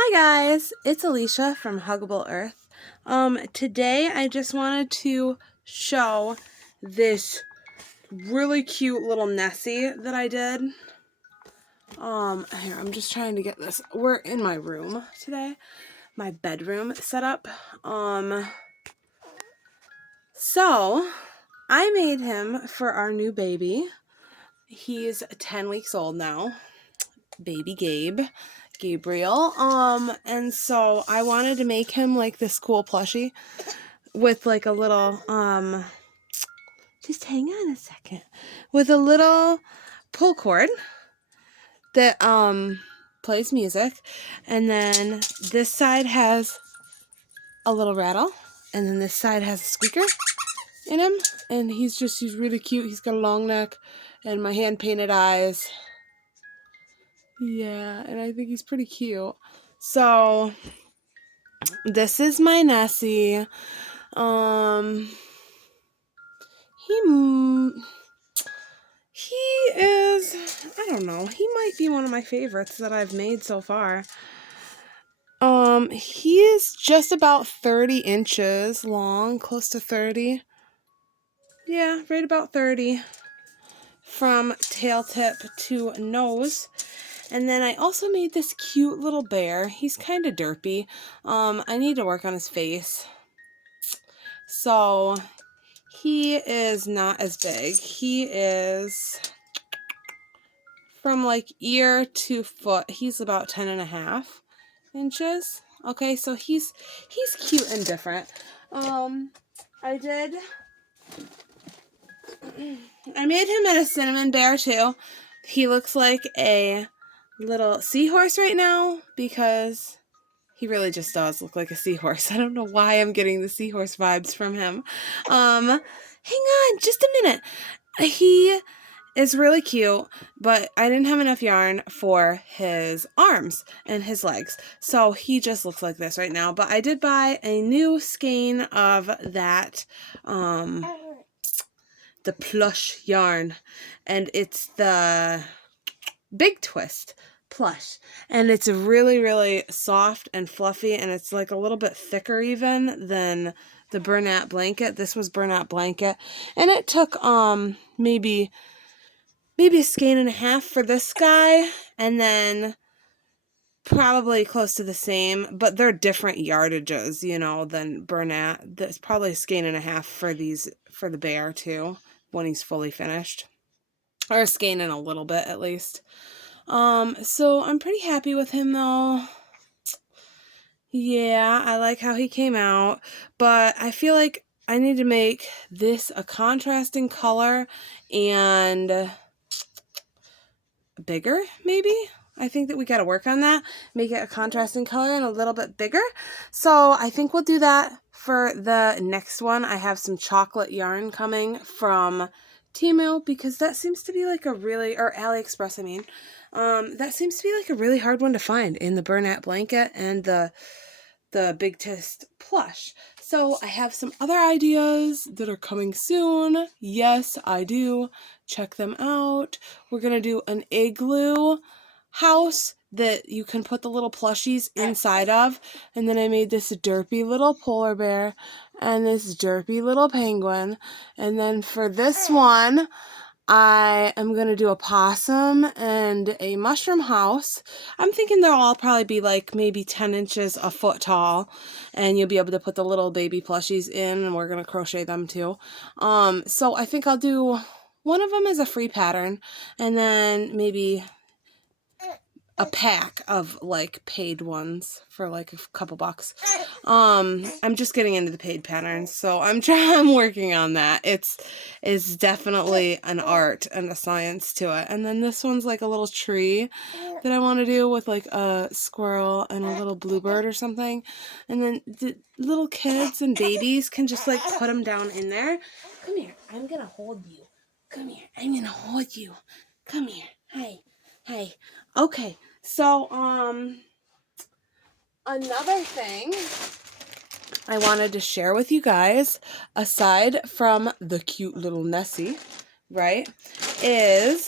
Hi guys, it's Alicia from Huggable Earth. Today I just wanted to show this really cute little Nessie that I did. Here, I'm just trying to get this. We're in my room today, my bedroom set up. So I made him for our new baby. He's 10 weeks old now. Baby Gabriel. And so I wanted to make him like this cool plushie with like a little, just hang on a second, with a little pull cord that, plays music. And then this side has a little rattle. And then this side has a squeaker in him. And he's really cute. He's got a long neck and my hand painted eyes. Yeah, and I think he's pretty cute. So this is my Nessie. He is, I don't know, he might be one of my favorites that I've made so far. He is just about 30 inches long, close to 30. Yeah, right about 30 from tail tip to nose. And then I also made this cute little bear. He's kind of derpy. I need to work on his face. So he is not as big. He is from like ear to foot. He's about 10.5 inches. Okay, so he's cute and different. I made him in a cinnamon bear too. He looks like a little seahorse right now because he really just does look like a seahorse. I don't know why I'm getting the seahorse vibes from him. Hang on just a minute. He is really cute, but I didn't have enough yarn for his arms and his legs. So he just looks like this right now. But I did buy a new skein of that, the plush yarn, and it's the Big Twist plush, and it's really, really soft and fluffy, and it's like a little bit thicker even than the Bernat blanket. This was Bernat blanket, and it took maybe a skein and a half for this guy, and then probably close to the same, but they're different yardages, you know, than Bernat. There's probably a skein and a half for the bear too, when he's fully finished, or a skein and a little bit at least. So I'm pretty happy with him though. Yeah, I like how he came out, but I feel like I need to make this a contrasting color and bigger, maybe? I think that we got to work on that. Make it a contrasting color and a little bit bigger. So I think we'll do that for the next one. I have some chocolate yarn coming from Temu because that seems to be like a really, or AliExpress, I mean. That seems to be like a really hard one to find in the Bernat blanket and the Big Twist plush. So I have some other ideas that are coming soon. Yes, I do. Check them out. We're going to do an igloo house that you can put the little plushies inside of. And then I made this derpy little polar bear and this derpy little penguin. And then for this one, I am going to do a possum and a mushroom house. I'm thinking they'll all probably be like maybe 10 inches a foot tall, and you'll be able to put the little baby plushies in, and we're going to crochet them too. So I think I'll do one of them as a free pattern, and then maybe a pack of like paid ones for like a couple bucks. I'm just getting into the paid patterns, so I'm working on that. It's definitely an art and a science to it. And then this one's like a little tree that I want to do with like a squirrel and a little bluebird or something. And then the little kids and babies can just like put them down in there. Come here, I'm gonna hold you. Come here, I'm gonna hold you. Come here. Hey. Okay. So, another thing I wanted to share with you guys, aside from the cute little Nessie, right, is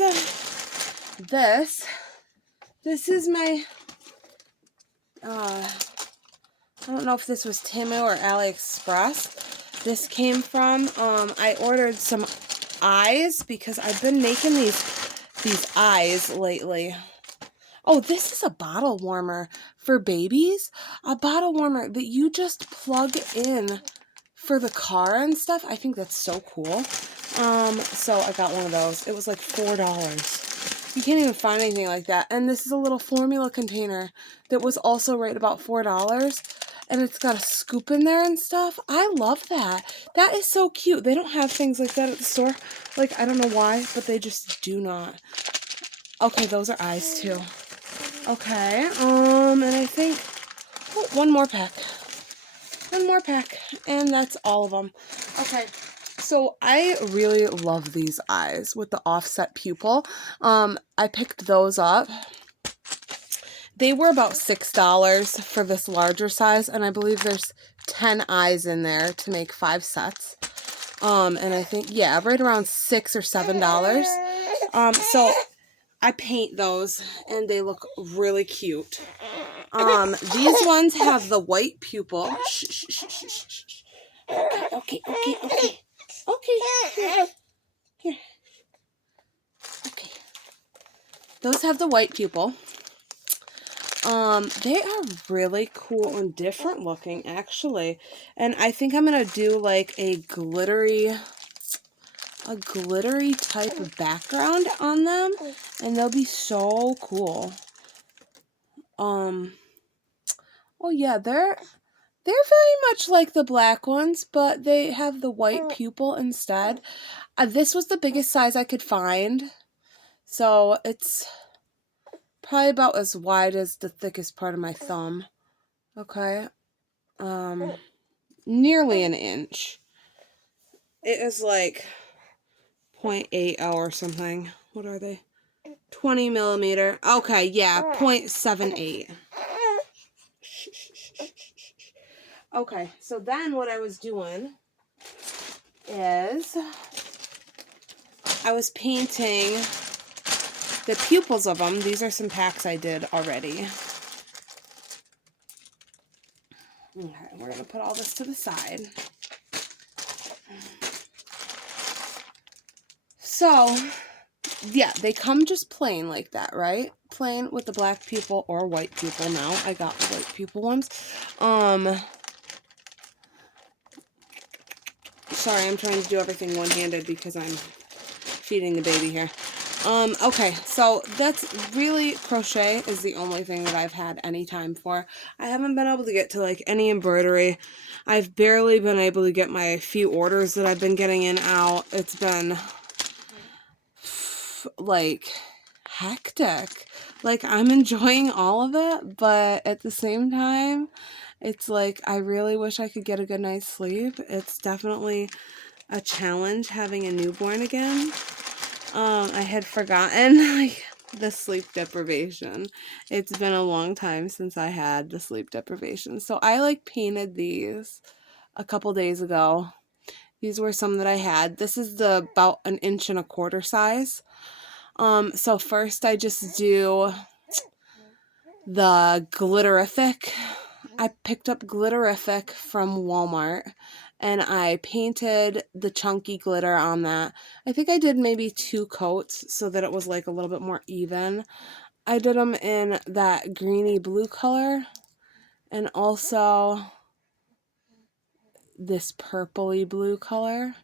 this. This is my I don't know if this was Temu or AliExpress. This came from, I ordered some eyes because I've been making these eyes lately. Oh, this is a bottle warmer for babies. A bottle warmer that you just plug in for the car and stuff. I think that's so cool. So I got one of those. It was like $4. You can't even find anything like that. And this is a little formula container that was also right about $4. And it's got a scoop in there and stuff. I love that. That is so cute. They don't have things like that at the store. Like, I don't know why, but they just do not. Okay, those are eyes too. Okay, and I think, oh, one more pack, and that's all of them. Okay, so I really love these eyes with the offset pupil. I picked those up. They were about $6 for this larger size, and I believe there's 10 eyes in there to make 5 sets. And I think, yeah, right around $6 or $7. So I paint those, and they look really cute. These ones have the white pupil. Shh, shh, shh, shh, shh, shh. Okay. Here. Okay. Those have the white pupil. They are really cool and different looking, actually. And I think I'm gonna do like a glittery type of background on them, and they'll be so cool. Oh yeah, they're very much like the black ones, but they have the white pupil instead. This was the biggest size I could find, so it's probably about as wide as the thickest part of my thumb. Okay, nearly an inch. It is like 0.80 or something. What are they? 20 millimeter. Okay, yeah, 0.78. Okay, so then what I was doing is I was painting the pupils of them. These are some packs I did already. Okay, we're going to put all this to the side. So, yeah, they come just plain like that, right? Plain with the black pupil or white pupil now. I got the white pupil ones. Sorry, I'm trying to do everything one-handed because I'm feeding the baby here. Okay, so that's really, crochet is the only thing that I've had any time for. I haven't been able to get to, like, any embroidery. I've barely been able to get my few orders that I've been getting in out. It's been, like, hectic. Like, I'm enjoying all of it, but at the same time, it's like, I really wish I could get a good night's sleep. It's definitely a challenge having a newborn again. I had forgotten, like, the sleep deprivation. It's been a long time since I had the sleep deprivation. So I, like, painted these a couple days ago. These were some that I had. This is the about 1 1/4 inch size. So first I just do the Glitterific. I picked up Glitterific from Walmart, and I painted the chunky glitter on that. I think I did maybe 2 coats so that it was like a little bit more even. I did them in that greeny blue color, and also this purpley blue color,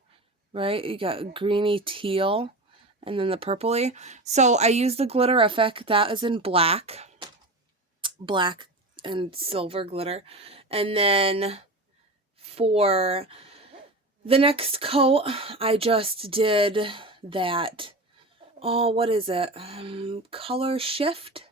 right? You got greeny teal, and then the purpley. So I used the Glitterific. That is in black and silver glitter. And then for the next coat, I just did that, oh, what is it? Color Shift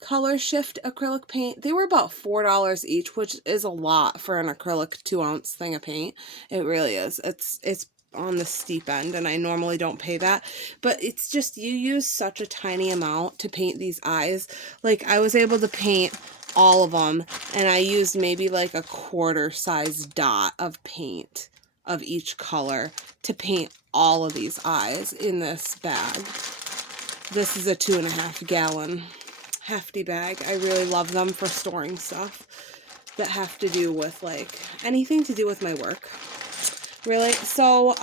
acrylic paint. They were about $4 each, which is a lot for an acrylic 2-ounce thing of paint. It really is. It's on the steep end, and I normally don't pay that, but it's just, you use such a tiny amount to paint these eyes. Like, I was able to paint all of them, and I used maybe like a 1/4 size dot of paint of each color to paint all of these eyes in this bag. This is a 2.5 gallon hefty bag. I really love them for storing stuff that have to do with, like, anything to do with my work. Really. So,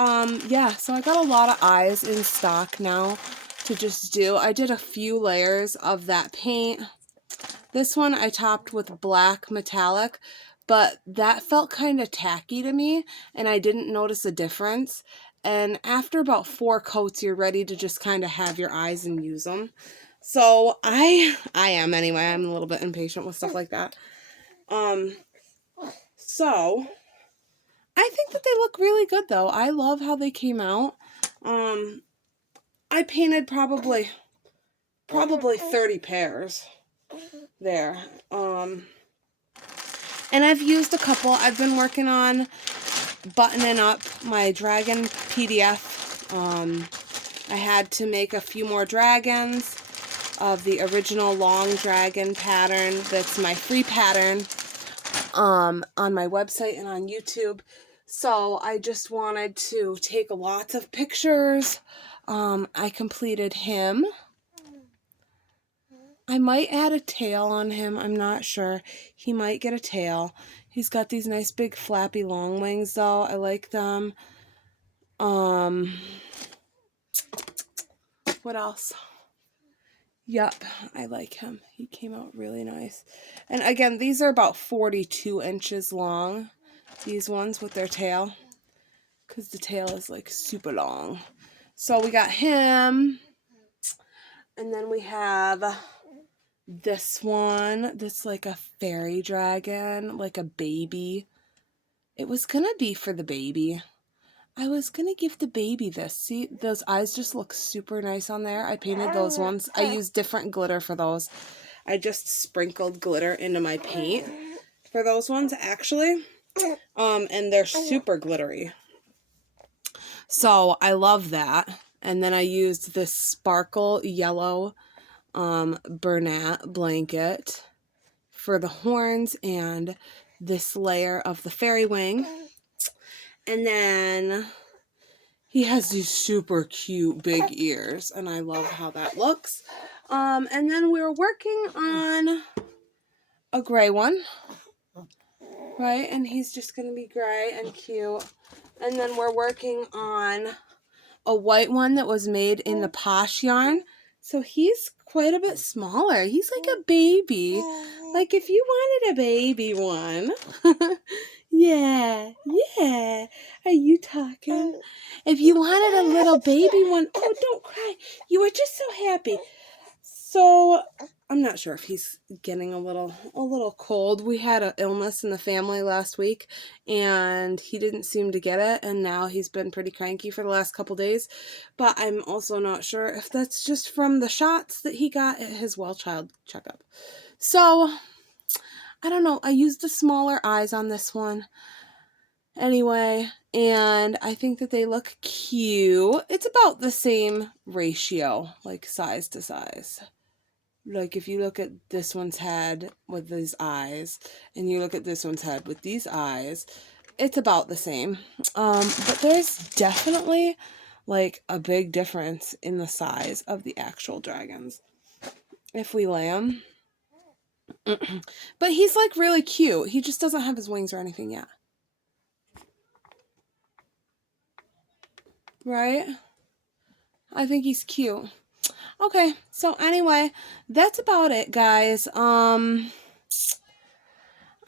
yeah, so I got a lot of eyes in stock now to just do. I did a few layers of that paint. This one I topped with black metallic, but that felt kind of tacky to me, and I didn't notice a difference. And after about 4 coats, you're ready to just kind of have your eyes and use them. So I am anyway. I'm a little bit impatient with stuff like that. So I think that they look really good, though. I love how they came out. I painted probably 30 pairs there. And I've used a couple. I've been working on buttoning up my dragon PDF. I had to make a few more dragons of the original long dragon pattern. That's my free pattern on my website and on YouTube. So I just wanted to take lots of pictures. I completed him. I might add a tail on him. I'm not sure. He might get a tail. He's got these nice big flappy long wings though. I like them. What else? Yep, I like him. He came out really nice. And again, these are about 42 inches long. These ones with their tail. Because the tail is like super long. So we got him. And then we have this one. That's like a fairy dragon. Like a baby. It was going to be for the baby. I was going to give the baby this. See, those eyes just look super nice on there. I painted those ones. I used different glitter for those. I just sprinkled glitter into my paint for those ones, actually. And they're super glittery. So I love that. And then I used this sparkle yellow Bernat blanket for the horns and this layer of the fairy wing. And then he has these super cute big ears, and I love how that looks. And then we're working on a gray one, right? And he's just going to be gray and cute. And then we're working on a white one that was made in the Posh yarn. So he's quite a bit smaller. He's like a baby. Like if you wanted a baby one. Yeah. Are you talking? If you wanted a little baby one. Oh, don't cry. You were just so happy. So I'm not sure if he's getting a little cold. We had an illness in the family last week, and he didn't seem to get it, and now he's been pretty cranky for the last couple days. But I'm also not sure if that's just from the shots that he got at his well child checkup. So I don't know. I used the smaller eyes on this one anyway, and I think that they look cute. It's about the same ratio, like size to size. Like if you look at this one's head with these eyes and you look at this one's head with these eyes, it's about the same. But there's definitely like a big difference in the size of the actual dragons if we lay them. But he's like really cute. He just doesn't have his wings or anything yet. Right? I think he's cute. Okay, so anyway, that's about it, guys. I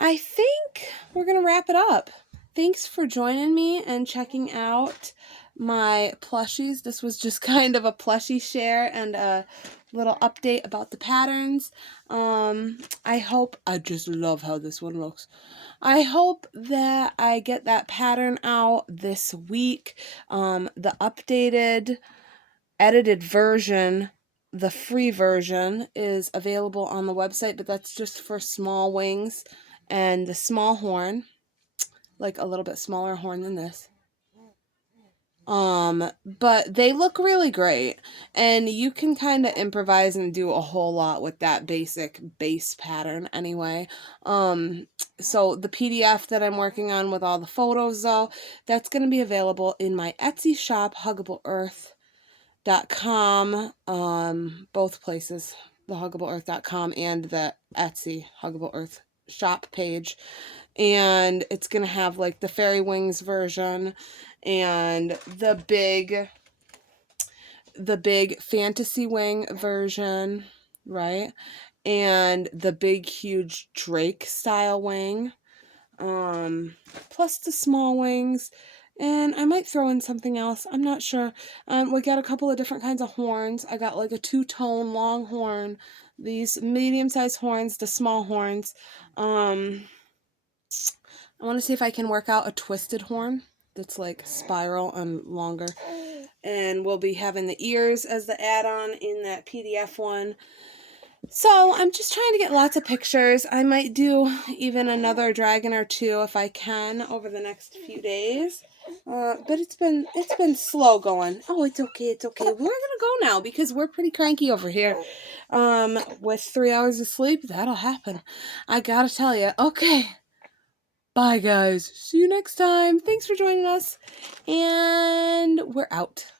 think we're going to wrap it up. Thanks for joining me and checking out my plushies. This was just kind of a plushie share and a little update about the patterns. I just love how this one looks. I hope that I get that pattern out this week. The updated, edited version, the free version, is available on the website, but that's just for small wings and the small horn, like a little bit smaller horn than this. But they look really great, and you can kind of improvise and do a whole lot with that basic base pattern anyway. So the PDF that I'm working on with all the photos though, that's going to be available in my Etsy shop, huggableearth.com, both places. the huggableearth.com and the Etsy Huggable Earth shop page. And it's going to have like the fairy wings version and the big fantasy wing version, right? And the big huge Drake style wing, plus the small wings, and I might throw in something else, I'm not sure. We got a couple of different kinds of horns. I got like a two-tone long horn, these medium-sized horns, the small horns. I want to see if I can work out a twisted horn that's like spiral and longer. And we'll be having the ears as the add-on in that PDF one. So I'm just trying to get lots of pictures. I might do even another dragon or two if I can over the next few days. But it's been slow going. Oh, it's okay. It's okay. We're gonna go now because we're pretty cranky over here. With 3 hours of sleep, that'll happen. I gotta tell you. Okay. Bye, guys. See you next time. Thanks for joining us. And we're out.